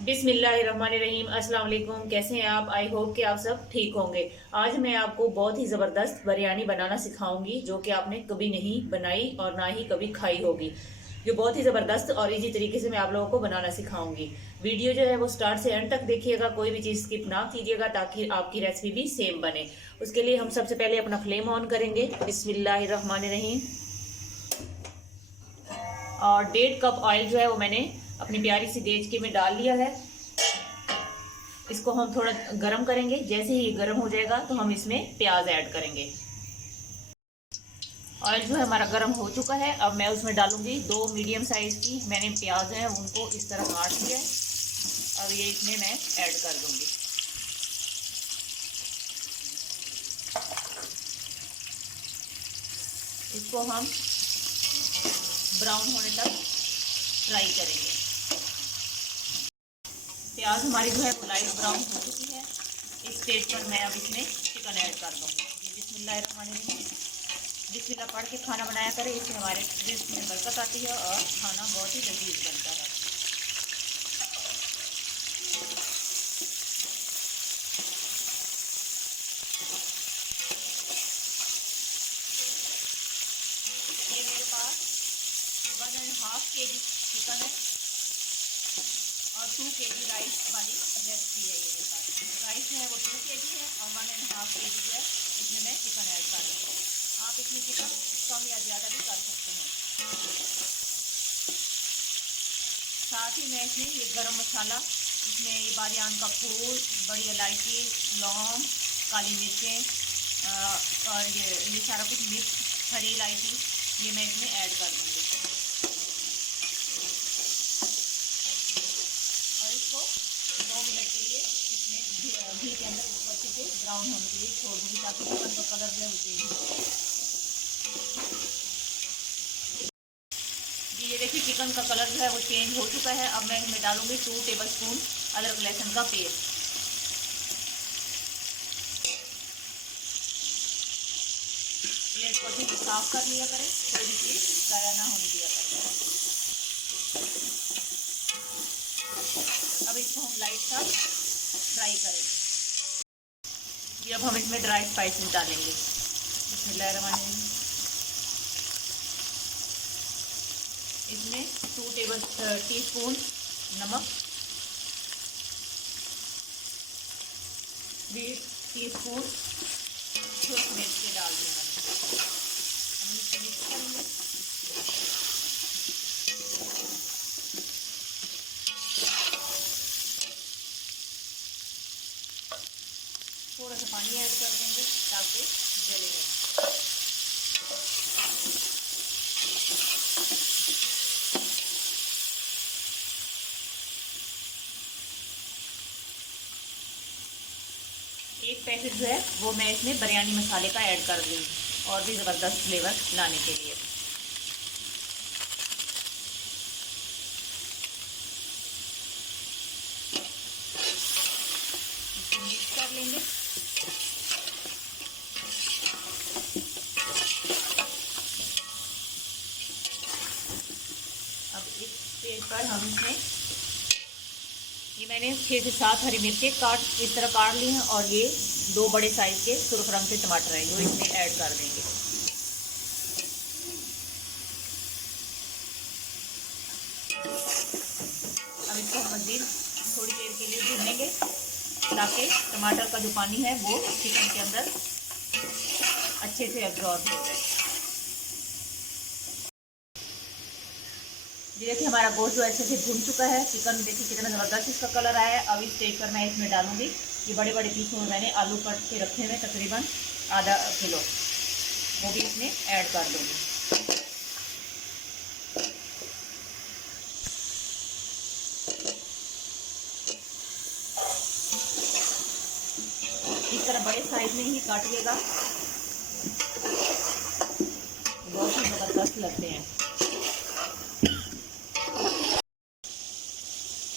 बिस्मिल्लाहिर्रहमानिर्रहीम। अस्सलाम वालेकुम। कैसे हैं आप? आई होप कि आप सब ठीक होंगे। आज मैं आपको बहुत ही ज़बरदस्त बिरयानी बनाना सिखाऊंगी जो कि आपने कभी नहीं बनाई और ना ही कभी खाई होगी। जो बहुत ही ज़बरदस्त और इजी तरीके से मैं आप लोगों को बनाना सिखाऊंगी। वीडियो जो है वो स्टार्ट से एंड तक देखिएगा, कोई भी चीज़ स्किप ना कीजिएगा ताकि आपकी रेसिपी भी सेम बने। उसके लिए हम सबसे पहले अपना फ्लेम ऑन करेंगे। बिस्मिल्लाहिर्रहमानिर्रहीम। और 1.5 कप ऑयल जो है वो मैंने अपनी प्यारी सी देचकी में डाल लिया है। इसको हम थोड़ा गरम करेंगे। जैसे ही गरम हो जाएगा तो हम इसमें प्याज ऐड करेंगे। ऑयल जो है हमारा गरम हो चुका है। अब मैं उसमें डालूंगी 2 मीडियम साइज की मैंने प्याज है उनको इस तरह काट लिया है। अब ये इसमें मैं ऐड कर दूंगी। इसको हम ब्राउन होने तक फ्राई करेंगे। प्याज हमारी जो है वो लाइट ब्राउन हो चुकी है। इस स्टेज पर मैं अब इसमें चिकन ऐड कर दूंगी। बिस्मिल्लाहिर्रहमानिर्रहीम। बिस्मिल्लाह पढ़ के खाना बनाया करें, इससे हमारे रिज़्क़ में बरकत आती है और खाना बहुत ही लजीज बनता है। ये मेरे पास 1.5 kg चिकन है और 2 kg राइस वाली रेसिपी है। ये मेरे पास राइस जो है वो 2 kg है और 1.5 kg जो है इसमें मैं चिकन ऐड कर रही हूँ। आप इसमें चिकन कम या ज़्यादा भी कर सकते हैं। साथ ही मैं इसमें ये गरम मसाला, इसमें ये बादियान का फूल, बड़ी इलायची, लौंग, काली मिर्चें और ये सारा कुछ मिक्स, हरी इलायची, ये मैं इसमें ऐड कर दूँगी। और इसको 2 मिनट के लिए इसमें घी के अंदर इसको अच्छे से ब्राउन होने के लिए छोड़ दूँगी ताकि चिकन का कलर जो है वो चेंज हो। ये देखिए चिकन का कलर जो है वो चेंज हो चुका है। अब मैं इसमें डालूंगी 2 टेबलस्पून अदरक लहसुन का पेस्ट। प्लेट को अच्छे से साफ कर लिया करें, कोई भी चीज़ ज़ाया ना होने दिया करें। अब इसको हम लाइट सा फ्राई करेंगे। ये अब हम इसमें ड्राई स्पाइसेस डालेंगे। बिस्मिल्लाहिर्रहमानिर्रहीम। इसमें 2 टीस्पून नमक, 3 टीस्पून सूरज मिर्च के डाल दिया मैंने। हम इसको मिक्स करेंगे। थोड़ा सा पानी ऐड कर देंगे ताकि जलेगा। एक पैकेट जो है वो मैं इसमें बिरयानी मसाले का ऐड कर दूँगी और भी ज़बरदस्त फ्लेवर लाने के लिए। इसको मिक्स कर लेंगे। अब इस स्टेज पर हम इसमें ये मैंने 6 से 7 हरी मिर्चें इस तरह काट ली हैं और ये 2 बड़े साइज के सुर्ख रंग के टमाटर हैं जो इसमें ऐड कर देंगे। अब इसको हम मज़ीद थोड़ी देर के लिए भूनेंगे ताकि टमाटर का जो पानी है वो चिकन के अंदर अच्छे से एब्जॉर्ब हो जाए। देखिए हमारा गोश्त जो अच्छे से भून चुका है। चिकन देखिए कितना ज़बरदस्त इसका कलर आया है। अब इस स्टेज पर मैं इसमें डालूंगी ये बड़े बड़े पीसों में मैंने आलू कट के रखे हुए तकरीबन आधा किलो, वो भी इसमें ऐड कर दूंगी। इस तरह बड़े साइज में ही काटिएगा, बहुत ही ज़बरदस्त लगते हैं।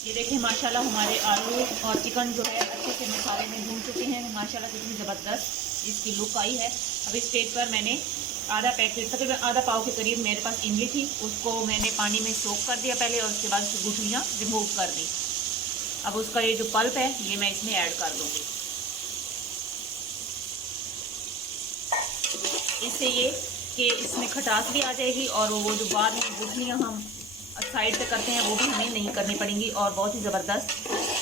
ये देखिए माशाल्लाह हमारे आलू और चिकन जो है अच्छे से मसाले में भून चुके हैं। माशाल्लाह कितनी ज़बरदस्त इसकी लुक आई है। अब इस स्टेज पर मैंने आधा पैकेट तकरीबन आधा पाव के करीब मेरे पास इमली थी, उसको मैंने पानी में सोक कर दिया पहले और उसके बाद उसकी गुठलियाँ रिमूव कर दी। अब उसका ये जो पल्प है ये मैं इसमें ऐड कर दूंगी। इससे ये कि इसमें खटास भी आ जाएगी और वो जो बाद में गुठलियाँ हम साइड पे करते हैं वो भी हमें नहीं करनी पड़ेंगी और बहुत ही ज़बरदस्त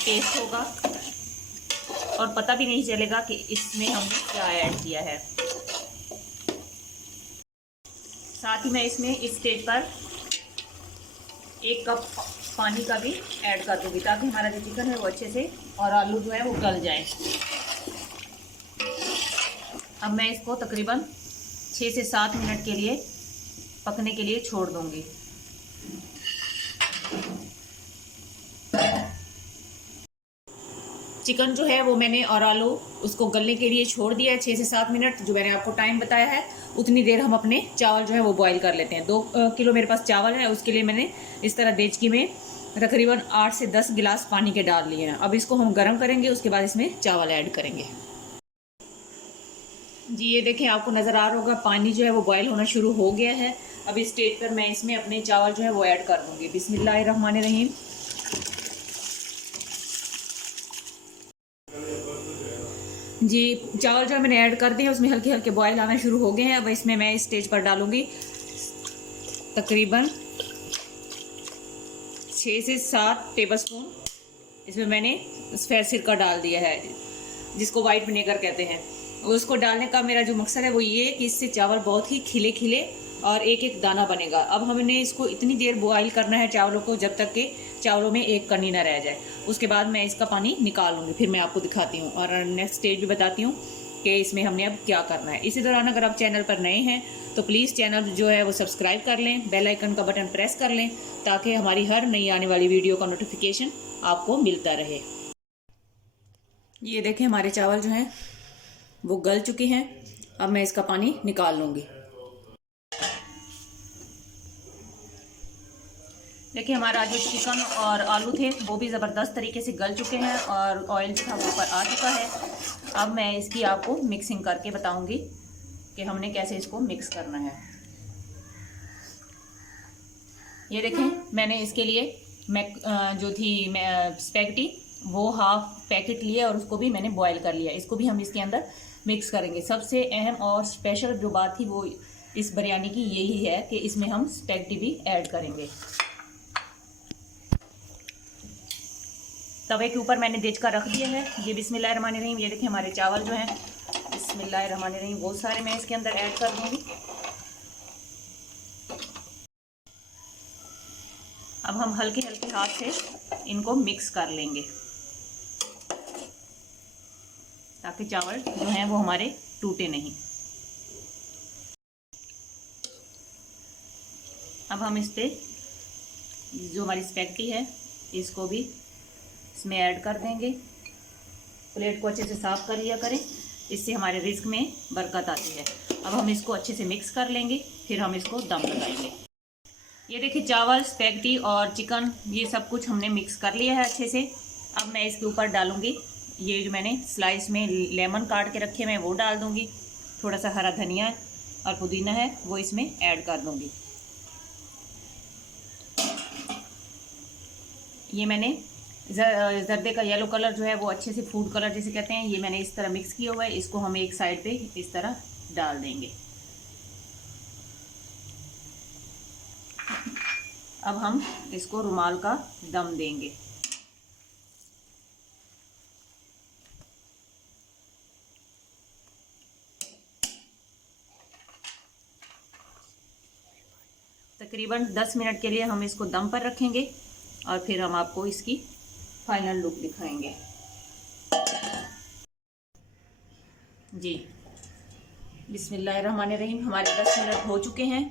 टेस्ट होगा और पता भी नहीं चलेगा कि इसमें हमने क्या ऐड किया है। साथ ही मैं इसमें इस स्टेज पर 1 कप पानी का भी ऐड कर दूंगी ताकि हमारा जो चिकन है वो अच्छे से और आलू जो है वो गल जाए। अब मैं इसको तकरीबन 6 से 7 मिनट के लिए पकने के लिए छोड़ दूंगी। चिकन जो है वो मैंने और आलू उसको गलने के लिए छोड़ दिया है 6 से 7 मिनट, जो मैंने आपको टाइम बताया है। उतनी देर हम अपने चावल जो है वो बॉईल कर लेते हैं। 2 किलो मेरे पास चावल है, उसके लिए मैंने इस तरह देचकी में तकरीबन 8 से 10 गिलास पानी के डाल लिए हैं। अब इसको हम गर्म करेंगे, उसके बाद इसमें चावल ऐड करेंगे। जी ये देखें, आपको नज़र आ रहा होगा पानी जो है वो बॉयल होना शुरू हो गया है। अब इस स्टेज पर मैं इसमें अपने चावल जो है वो ऐड कर दूँगी। बिस्मिल्लाहिर्रहमानिर्रहीम। जी चावल जो मैंने ऐड कर दिए उसमें हल्के हल्के बॉयल आना शुरू हो गए हैं। अब इसमें मैं इस स्टेज पर डालूंगी तकरीबन 6 से 7 टेबलस्पून। इसमें मैंने सफ़ेद सिरका डाल दिया है जिसको वाइट विनेगर कहते हैं। उसको डालने का मेरा जो मकसद है वो ये कि इससे चावल बहुत ही खिले खिले और एक एक दाना बनेगा। अब हमने इसको इतनी देर बॉयल करना है चावलों को जब तक कि चावलों में एक कनी ना रह जाए। उसके बाद मैं इसका पानी निकाल लूँगी, फिर मैं आपको दिखाती हूँ और नेक्स्ट स्टेज भी बताती हूँ कि इसमें हमने अब क्या करना है। इसी दौरान अगर आप चैनल पर नए हैं तो प्लीज़ चैनल जो है वो सब्सक्राइब कर लें, बेल आइकन का बटन प्रेस कर लें ताकि हमारी हर नई आने वाली वीडियो का नोटिफिकेशन आपको मिलता रहे। ये देखें हमारे चावल जो हैं वो गल चुके हैं। अब मैं इसका पानी निकाल लूँगी। देखिए हमारा जो चिकन और आलू थे वो भी ज़बरदस्त तरीके से गल चुके हैं और ऑयल जो था वो ऊपर आ चुका है। अब मैं इसकी आपको मिक्सिंग करके बताऊंगी कि हमने कैसे इसको मिक्स करना है। ये देखें मैंने इसके लिए जो थी स्पैगेटी वो हाफ पैकेट लिए और उसको भी मैंने बॉयल कर लिया। इसको भी हम इसके अंदर मिक्स करेंगे। सबसे अहम और स्पेशल जो बात थी वो इस बिरयानी की यही है कि इसमें हम स्पैगेटी भी ऐड करेंगे। तवे के ऊपर मैंने देचका रख दिया है। ये बिस्मिल्लाहिर्रहमानिर्रहीम। ये देखिए हमारे चावल जो हैं बिस्मिल्लाहिर्रहमानिर्रहीम बहुत सारे मैं इसके अंदर ऐड कर दूंगी। अब हम हल्के हल्के हाथ से इनको मिक्स कर लेंगे ताकि चावल जो हैं वो हमारे टूटे नहीं। अब हम इस पे जो हमारी स्पैगेटी है इसको भी इसमें ऐड कर देंगे। प्लेट को अच्छे से साफ़ कर लिया करें, इससे हमारे रिस्क में बरकत आती है। अब हम इसको अच्छे से मिक्स कर लेंगे, फिर हम इसको दम लगाएंगे। ये देखिए चावल, स्पैगेटी और चिकन ये सब कुछ हमने मिक्स कर लिया है अच्छे से। अब मैं इसके ऊपर डालूंगी ये जो मैंने स्लाइस में लेमन काट के रखे मैं वो डाल दूंगी। थोड़ा सा हरा धनिया और पुदीना है वो इसमें ऐड कर दूंगी। ये मैंने जर्दे का येलो कलर जो है वो अच्छे से फूड कलर जिसे कहते हैं ये मैंने इस तरह मिक्स किया हुआ है। इसको हम एक साइड पे इस तरह डाल देंगे। अब हम इसको रुमाल का दम देंगे। तकरीबन 10 मिनट के लिए हम इसको दम पर रखेंगे और फिर हम आपको इसकी फाइनल लुक दिखाएंगे। जी बिस्मिल्लाहिर्रहमानिर्रहीम। हमारे 10 मिनट हो चुके हैं।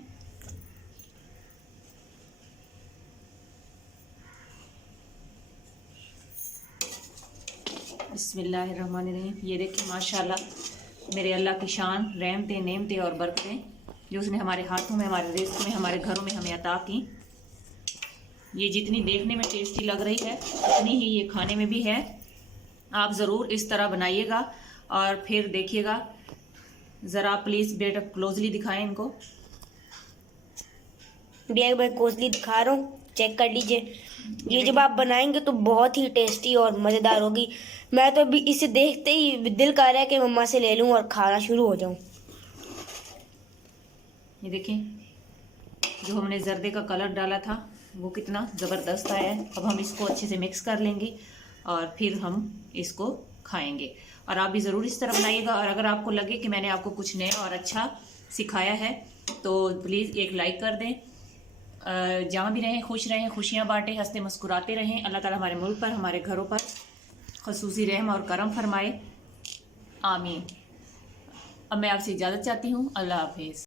बिस्मिल्लाहिर्रहमानिर्रहीम। ये देखिए माशाल्लाह मेरे अल्लाह की शान, रहमतें, नेमतें और बरकतें जो उसने हमारे हाथों में, हमारे रिज़्क़ में, हमारे घरों में हमें अता की। ये जितनी देखने में टेस्टी लग रही है उतनी ही ये खाने में भी है। आप ज़रूर इस तरह बनाइएगा और फिर देखिएगा। ज़रा प्लीज़ बेटा क्लोजली दिखाएं इनको। मैं क्लोजली दिखा रहा हूँ। चेक कर लीजिए। ये जब आप बनाएंगे तो बहुत ही टेस्टी और मज़ेदार होगी। मैं तो अभी इसे देखते ही दिल कर रहा है कि मम्मा से ले लूँ और खाना शुरू हो जाऊँ। ये देखें, जो हमने जर्दे का कलर डाला था वो कितना ज़बरदस्त आया है। अब हम इसको अच्छे से मिक्स कर लेंगे और फिर हम इसको खाएंगे। और आप भी ज़रूर इस तरह बनाइएगा। और अगर आपको लगे कि मैंने आपको कुछ नया और अच्छा सिखाया है तो प्लीज़ एक लाइक कर दें। जहाँ भी रहें खुश रहें, खुशियाँ बांटें, हंसते मुस्कुराते रहें। अल्लाह ताला हमारे मुल्क पर, हमारे घरों पर खसूसी रहम और करम फरमाए। आमीन। अब मैं आपसे इजाज़त चाहती हूँ। अल्लाह हाफिज़।